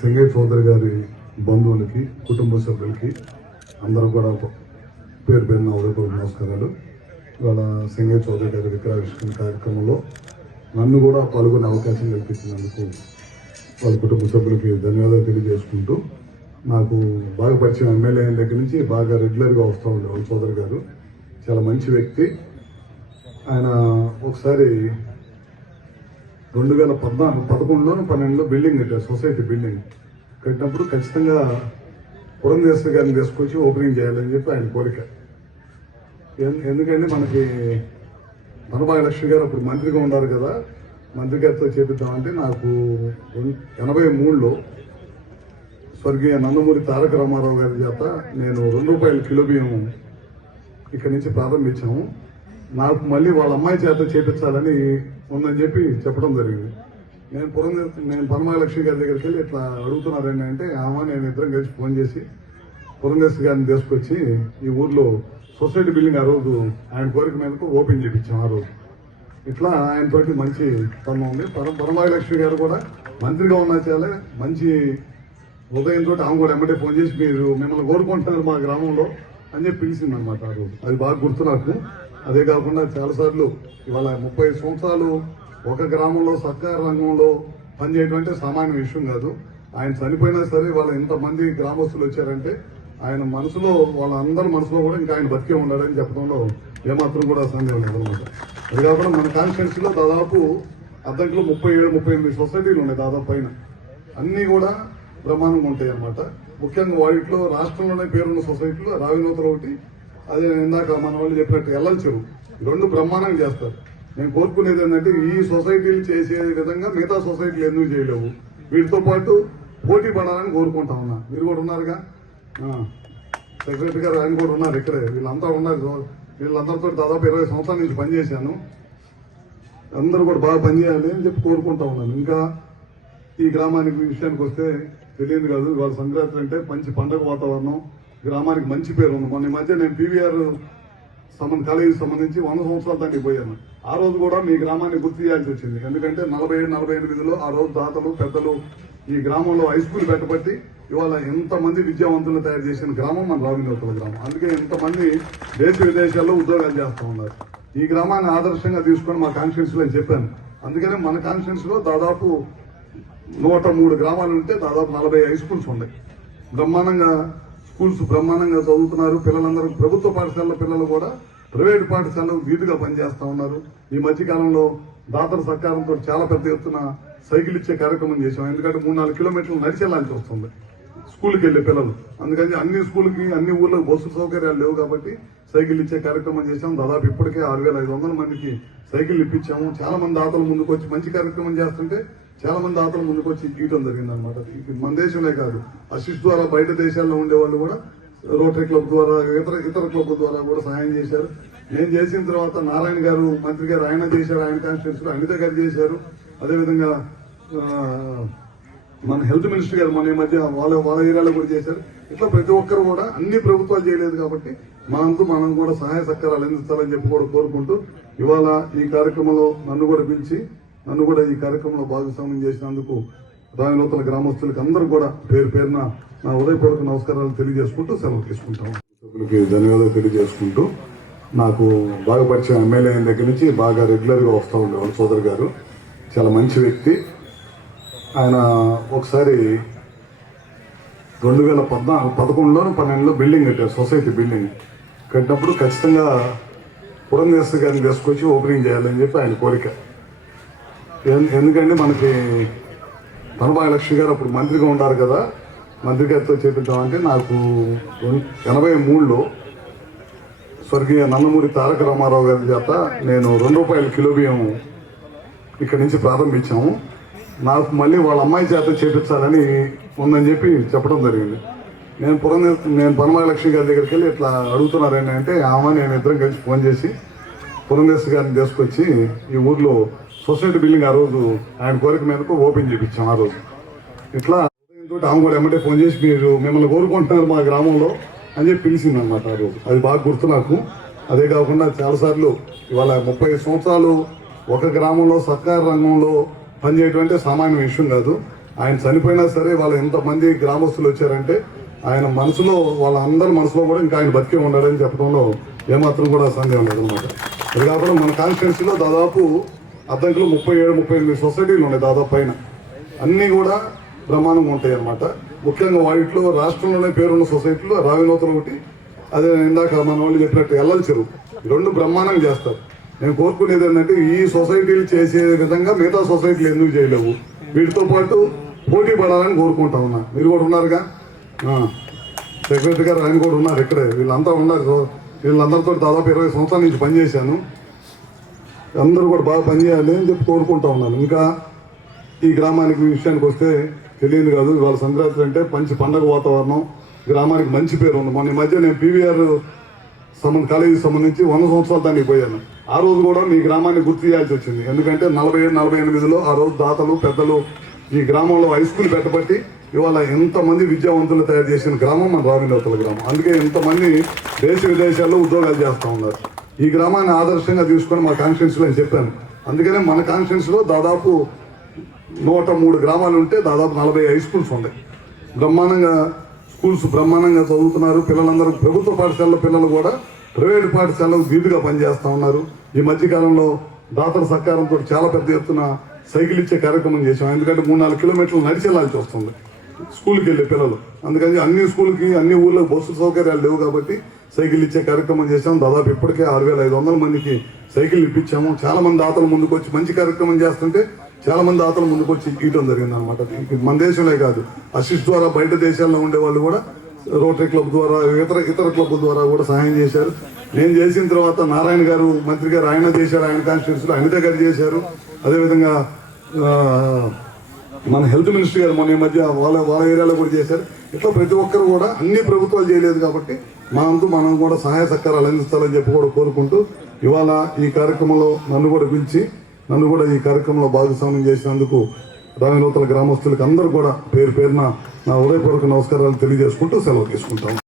సింగయ్య చౌదరి గారి బంధువులకి కుటుంబ సభ్యులకి అందరూ కూడా పేరు పేరున ఉదయపూర్వక నమస్కారాలు. ఇవాళ సంగయ్య చౌదరి గారి విగ్రహావిష్కరణ కార్యక్రమంలో నన్ను కూడా పాల్గొనే అవకాశం కల్పించినందుకు వాళ్ళ కుటుంబ సభ్యులకి ధన్యవాదాలు తెలియజేసుకుంటూ నాకు బాగా పరిచయం ఎమ్మెల్యే అయిన దగ్గర నుంచి బాగా రెగ్యులర్గా వస్తూ ఉండేవాళ్ళు చౌదరి గారు. చాలా మంచి వ్యక్తి. ఆయన ఒకసారి రెండు వేల పద్నాలుగు పదకొండులోను పన్నెండులో బిల్డింగ్ కట్టారు సొసైటీ బిల్డింగ్. కట్టినప్పుడు ఖచ్చితంగా పురంధేశ్వర గారిని తీసుకొచ్చి ఓపెనింగ్ చేయాలని చెప్పి ఆయన కోరిక. ఎందుకంటే మనకి ధనబాగ లక్ష్మి గారు అప్పుడు మంత్రిగా ఉన్నారు కదా మంత్రి గారితో చేపిద్దామంటే నాకు రెండు- ఎనభై మూడులో స్వర్గీయ నందమూరి తారక రామారావు గారి చేత నేను రెండు రూపాయల కిలో బియ్యం ఇక్కడి నుంచి ప్రారంభించాము. నాకు మళ్ళీ వాళ్ళ అమ్మాయి చేత చేపించాలని ఉందని చెప్పి చెప్పడం జరిగింది. నేను పురంధర్ నేను పరమలక్ష్మి గారి దగ్గరికి వెళ్ళి ఇట్లా అడుగుతున్నారు ఏంటంటే ఆమె నేను ఇద్దరం కలిసి ఫోన్ చేసి పురంధేశ్వరి గారిని తీసుకొచ్చి ఈ ఊర్లో సొసైటీ బిల్డింగ్ ఆ రోజు ఆయన కోరిక మేరకు ఓపెన్ చేయించాం ఆ రోజు. ఇట్లా ఆయనతోటి మంచి పనులు ఉంది. పర పరమలక్ష్మి గారు కూడా మంత్రిగా ఉన్నా చాలా మంచి ఉదయం తోటి ఆమె కూడా ఎమ్మటే ఫోన్ చేసి మీరు మిమ్మల్ని కోరుకుంటున్నారు మా గ్రామంలో అని చెప్పి పిలిచింది అనమాట ఆ రోజు. అది బాగా గుర్తు నాకు. అదే కాకుండా చాలాసార్లు ఇవాళ ముప్పై సంవత్సరాలు ఒక గ్రామంలో సహకార రంగంలో పనిచేయడం అంటే సామాన్య విషయం కాదు. ఆయన చనిపోయినా సరే వాళ్ళ ఇంతమంది గ్రామస్తులు వచ్చారంటే ఆయన మనసులో వాళ్ళందరి మనసులో కూడా ఇంకా ఆయన బతికే ఉన్నాడని చెప్పడంలో ఏమాత్రం కూడా సందేహం లేదనమాట అది కాకుండా మన కాన్స్టిట్యున్సీ లో దాదాపు అద్దంకులు ముప్పై ఏడు ముప్పై ఎనిమిది సొసైటీలు ఉన్నాయి దాదాపు పైన. అన్ని కూడా బ్రహ్మాండంగా ఉంటాయి అన్నమాట ముఖ్యంగా వాటిలో రాష్ట్రంలోనే పేరున్న సొసైటీలు రావినూతలు ఒకటి అదే ఇందాక మన వాళ్ళు చెప్పినట్టు ఎల్లల చెరువు రెండు బ్రహ్మాండంగా చేస్తారు. నేను కోరుకునేది ఏంటంటే ఈ సొసైటీలు చేసే విధంగా మిగతా సొసైటీలు ఎందుకు చేయలేవు? వీటితో పాటు పోటీ పడాలని కోరుకుంటా ఉన్నా. మీరు కూడా ఉన్నారుగా? సెక్రటరీ గారు ఆయన కూడా ఉన్నారు ఇక్కడే. వీళ్ళంతా ఉన్నారు. వీళ్ళందరితో దాదాపు ఇరవై సంవత్సరాల నుంచి పనిచేశాను అందరూ కూడా బాగా పనిచేయాలి అని చెప్పి కోరుకుంటా ఉన్నాను. ఇంకా ఈ గ్రామానికి విషయానికి వస్తే తెలియదు కాదు. వాళ్ళ సంక్రాంతి అంటే మంచి పండగ వాతావరణం. గ్రామానికి మంచి పేరు ఉంది. మొన్న మధ్య నేను పీవీఆర్ సంబంధ కాలేజీ సంబంధించి వంద సంవత్సరాల దానికి పోయాను. ఆ రోజు కూడా మీ గ్రామాన్ని గుర్తు చేయాల్సి వచ్చింది. ఎందుకంటే నలభై ఏడు నలభై ఎనిమిదిలో ఆ రోజు దాతలు పెద్దలు ఈ గ్రామంలో హై స్కూల్ పెట్టబట్టి ఇవాళ ఎంతమంది విద్యావంతులు తయారు చేసిన గ్రామం మన రావినోతుల గ్రామం. అందుకే ఎంతమంది దేశ విదేశాల్లో ఉద్యోగాలు చేస్తూ ఉన్నారు. ఈ గ్రామాన్ని ఆదర్శంగా తీసుకొని మా కాన్స్టిట్యూన్స్లో చెప్పాను. అందుకనే మన కాన్స్టిట్యూన్స్లో దాదాపు నూట మూడు గ్రామాలు ఉంటే దాదాపు నలభై హై స్కూల్స్ ఉన్నాయి. బ్రహ్మాండంగా స్కూల్స్ బ్రహ్మాండంగా చదువుతున్నారు. పిల్లలందరూ ప్రభుత్వ పాఠశాలల పిల్లలు కూడా ప్రైవేట్ పాఠశాలలు వీధిగా పనిచేస్తా ఉన్నారు. ఈ మధ్యకాలంలో దాతల సహకారంతో చాలా పెద్ద ఎత్తున సైకిల్ ఇచ్చే కార్యక్రమం చేశాం. ఎందుకంటే మూడు నాలుగు కిలోమీటర్లు నడిచేలాంటి వస్తుంది స్కూల్కి వెళ్ళే పిల్లలు. అందుకని అన్ని స్కూల్కి అన్ని ఊర్లకు బస్సు సౌకర్యాలు లేవు కాబట్టి సైకిల్ ఇచ్చే కార్యక్రమం చేశాం. దాదాపు ఇప్పటికే ఆరు వేల ఐదు మందికి సైకిల్ ఇప్పించాము. చాలా మంది దాతలు ముందుకు వచ్చి మంచి కార్యక్రమం చేస్తుంటే చాలా మంది దాతలు ముందుకు వచ్చి ఇవ్వడం జరిగింది అనమాట మన దేశంలో కాదు. అసిస్ట్ ద్వారా బయట దేశాల్లో ఉండే వాళ్ళు కూడా రోటరీ క్లబ్ ద్వారా ఇతర ఇతర క్లబ్ ద్వారా కూడా సహాయం చేశారు. నేను చేసిన తర్వాత నారాయణ గారు మంత్రి గారు ఆయన చేశారు ఆయన కాన్స్టిట్యూన్స్ అనిత గారు చేశారు. అదేవిధంగా మన హెల్త్ మినిస్టర్ గారు మన ఈ మధ్య వాళ్ళ వాళ్ళ ఏరియాలో కూడా చేశారు. ఇట్లా ప్రతి ఒక్కరు కూడా అన్ని ప్రభుత్వాలు చేయలేదు కాబట్టి మనంతా మనం కూడా సహాయ సహకారాలు అందిస్తారని చెప్పి కూడా కోరుకుంటూ ఇవాళ ఈ కార్యక్రమంలో నన్ను కూడా పిలిచి నన్ను కూడా ఈ కార్యక్రమంలో భాగస్వామ్యం చేసినందుకు రాయలోతల గ్రామస్తులకు అందరూ కూడా పేరు పేరున నా హృదయపూర్వక నమస్కారాలు తెలియజేసుకుంటూ సెలవు తీసుకుంటాం సభ్యులకి ధన్యవాదాలు తెలియజేసుకుంటూ నాకు బాగా పరిచయం ఎమ్మెల్యే అయిన దగ్గర నుంచి బాగా రెగ్యులర్గా వస్తూ ఉండేవాడు సోదరు గారు. చాలా మంచి వ్యక్తి. ఆయన ఒకసారి రెండు వేల పద్నాలుగు పదకొండులోను పన్నెండులో బిల్డింగ్ కట్టారు సొసైటీ బిల్డింగ్ కట్టినప్పుడు ఖచ్చితంగా పురంధేశ్వరి గారిని తీసుకొచ్చి ఓపెనింగ్ చేయాలని చెప్పి ఆయన కోరిక. ఎన్- ఎందుకంటే మనకి ధనబాగ లక్ష్మి గారు అప్పుడు మంత్రిగా ఉన్నారు కదా మంత్రి గారితో నాకు రెండు- ఎనభై మూడులో స్వర్గీయ నందమూరి తారక రామారావు గారి చేత నేను రెండు రూపాయల కిలో బియ్యం ఇక్కడి నుంచి ప్రారంభించాము. నాకు మళ్ళీ వాళ్ళ అమ్మాయి చేత చేపించాలని ఉందని చెప్పి చెప్పడం జరిగింది. నేను పురం నేను పరమలక్ష్మి గారి దగ్గరికి వెళ్ళి ఇట్లా అడుగుతున్నారు ఏంటంటే ఆమె నేను ఇద్దరం కలిసి ఫోన్ చేసి పురంధేశ్వరి గారిని తీసుకొచ్చి ఈ ఊర్లో సొసైటీ బిల్డింగ్ ఆ రోజు ఆయన కోరిక మేరకు ఓపెన్ చేయించాం ఆ రోజు. ఇట్లా తోటి ఆమె కూడా ఎమ్మటే ఫోన్ చేసి మీరు మిమ్మల్ని కోరుకుంటున్నారు మా గ్రామంలో అని చెప్పి పిలిచింది అనమాట ఆ రోజు. అది బాగా గుర్తు నాకు. అదే కాకుండా చాలాసార్లు ఇవాళ ముప్పై సంవత్సరాలు ఒక గ్రామంలో సర్కార రంగంలో పనిచేయటం అంటే సామాన్య విషయం కాదు. ఆయన చనిపోయినా సరే వాళ్ళు ఎంతమంది గ్రామస్తులు వచ్చారంటే ఆయన మనసులో వాళ్ళందరి మనసులో కూడా ఇంకా ఆయన బతికే ఉన్నాడని చెప్పడంలో ఏమాత్రం కూడా సందేహం లేదనమాట ఇది కాకుండా మన కాన్స్టిట్యున్సీలో దాదాపు అద్దంకులు ముప్పై ఏడు ముప్పై ఎనిమిది సొసైటీలు ఉన్నాయి దాదాపు పైన. అన్నీ కూడా బ్రహ్మాండంగా ఉంటాయి అన్నమాట ముఖ్యంగా వాటిలో రాష్ట్రంలోనే పేరున్న సొసైటీలో రావినూతలు ఒకటి అదే ఇందాక మన వాళ్ళు చెప్పినట్టు ఎల్లల చెరువు. రెండు బ్రహ్మాండంగా చేస్తారు. నేను కోరుకునేది ఏంటంటే ఈ సొసైటీలు చేసే విధంగా మిగతా సొసైటీలు ఎందుకు చేయలేవు? వీటితో పాటు పోటీ పడాలని కోరుకుంటా ఉన్నా. మీరు కూడా ఉన్నారుగా? సెక్రటరీ గారు ఆయన కూడా ఉన్నారు ఇక్కడే. వీళ్ళంతా ఉన్నారు. వీళ్ళందరితో దాదాపు ఇరవై సంవత్సరాల నుంచి పనిచేశాను అందరూ కూడా బాగా పనిచేయాలి అని చెప్పి కోరుకుంటా ఉన్నాను. ఇంకా ఈ గ్రామానికి విషయానికి వస్తే తెలియదు కాదు ఇవాళ సంక్రాంతి అంటే మంచి పండగ వాతావరణం. గ్రామానికి మంచి పేరు ఉంది. మొన్న ఈ మధ్య నేను పీవీఆర్ సంబంధ కాలేజీకి సంబంధించి వంద సంవత్సరాల దానికి పోయాను. ఆ రోజు కూడా మీ గ్రామాన్ని గుర్తు చేయాల్సి వచ్చింది. ఎందుకంటే నలభై ఏడు నలభై ఎనిమిదిలో ఆ రోజు దాతలు పెద్దలు ఈ గ్రామంలో హై స్కూల్ పెట్టబట్టి ఇవాళ ఎంతమంది విద్యావంతులు తయారు చేసిన గ్రామం మన రావినవతల గ్రామం. అందుకే ఎంతమంది దేశ విదేశాల్లో ఉద్యోగాలు చేస్తూ ఉన్నారు. ఈ గ్రామాన్ని ఆదర్శంగా తీసుకొని మా కాన్స్టిట్యూన్సీలో అని చెప్పాను. అందుకనే మన కాన్స్టిట్యూన్సీలో దాదాపు నూట మూడు గ్రామాలు ఉంటే దాదాపు నలభై హై స్కూల్స్ ఉన్నాయి. బ్రహ్మాండంగా స్కూల్స్ బ్రహ్మాండంగా చదువుతున్నారు. పిల్లలందరూ ప్రభుత్వ పాఠశాలలో పిల్లలు కూడా ప్రైవేట్ పాఠశాలలో ధీటుగా పనిచేస్తూ ఉన్నారు. ఈ మధ్యకాలంలో దాతల సహకారంతో చాలా పెద్ద ఎత్తున సైకిల్ ఇచ్చే కార్యక్రమం చేసాం ఎందుకంటే మూడు నాలుగు కిలోమీటర్లు నడిచేలాల్సి వస్తుంది స్కూల్కి వెళ్ళే పిల్లలు. అందుకని అన్ని స్కూల్కి అన్ని ఊళ్ళో బస్సు సౌకర్యాలు లేవు కాబట్టి సైకిల్ ఇచ్చే కార్యక్రమం చేసాం దాదాపు ఇప్పటికే ఆరు వేల ఐదు వందల మందికి సైకిల్ ఇప్పించాము. చాలా మంది దాతలు ముందుకు వచ్చి మంచి కార్యక్రమం చేస్తుంటే చాలా మంది దాతలు ముందుకు వచ్చి ఇవ్వడం జరిగింది అనమాట మన దేశంలో కాదు. అసిస్ట్ ద్వారా బయట దేశాల్లో ఉండే వాళ్ళు కూడా రోటరీ క్లబ్ ద్వారా ఇతర ఇతర క్లబ్ ద్వారా కూడా సహాయం చేశారు. నేను చేసిన తర్వాత నారాయణ గారు మంత్రి గారు ఆయన చేశారు ఆయన కాన్స్టిట్యూన్సీలో అనిత గారు చేశారు. అదేవిధంగా మన హెల్త్ మినిస్టర్ గారు మొన్న ఈ మధ్య వాళ్ళ వాళ్ళ ఏరియాలో కూడా చేశారు. ఇట్లా ప్రతి ఒక్కరు కూడా అన్ని ప్రభుత్వాలు చేయలేదు కాబట్టి మా మనం కూడా సహాయ సహకారాలు అందిస్తారని చెప్పి కూడా కోరుకుంటూ ఇవాళ ఈ కార్యక్రమంలో నన్ను కూడా పిలిచి నన్ను కూడా ఈ కార్యక్రమంలో భాగస్వామ్యం చేసినందుకు రావినూతల గ్రామస్తులకు అందరూ కూడా పేరు పేరున నా ఉదయపూర్వక నమస్కారాలు తెలియజేసుకుంటూ సెలవు తీసుకుంటాం.